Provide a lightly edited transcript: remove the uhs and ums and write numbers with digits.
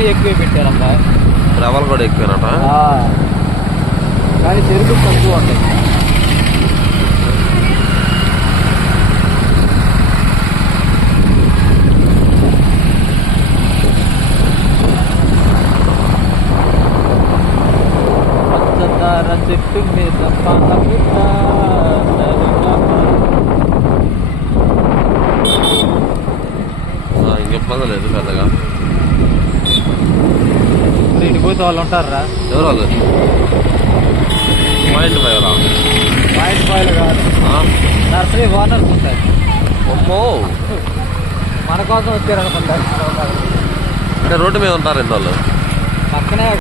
అన్నీ ఎక్కువే పెట్టారమ్మా. రవ్వలు కూడా ఎక్కువేనట. కానీ చెరుకు తక్కువ ఉంటాయి. పచ్చదార చెట్టు మీద పాల పుట్ట. ఇంకెప్పదు లేదు పెద్దగా. ఇంటికి పోతే వాళ్ళు ఉంటారా? ఎవరు వాళ్ళు? మా ఇంటి పోయారా? మా ఇంటి పోయలు కాదు, నర్సరీ ఓనర్స్ ఉంటారు. అమ్మో, మన కోసం వచ్చారనుకుంటారు. అంటే రోడ్డు మీద ఉంటారు ఇంటి వాళ్ళు. పక్కనే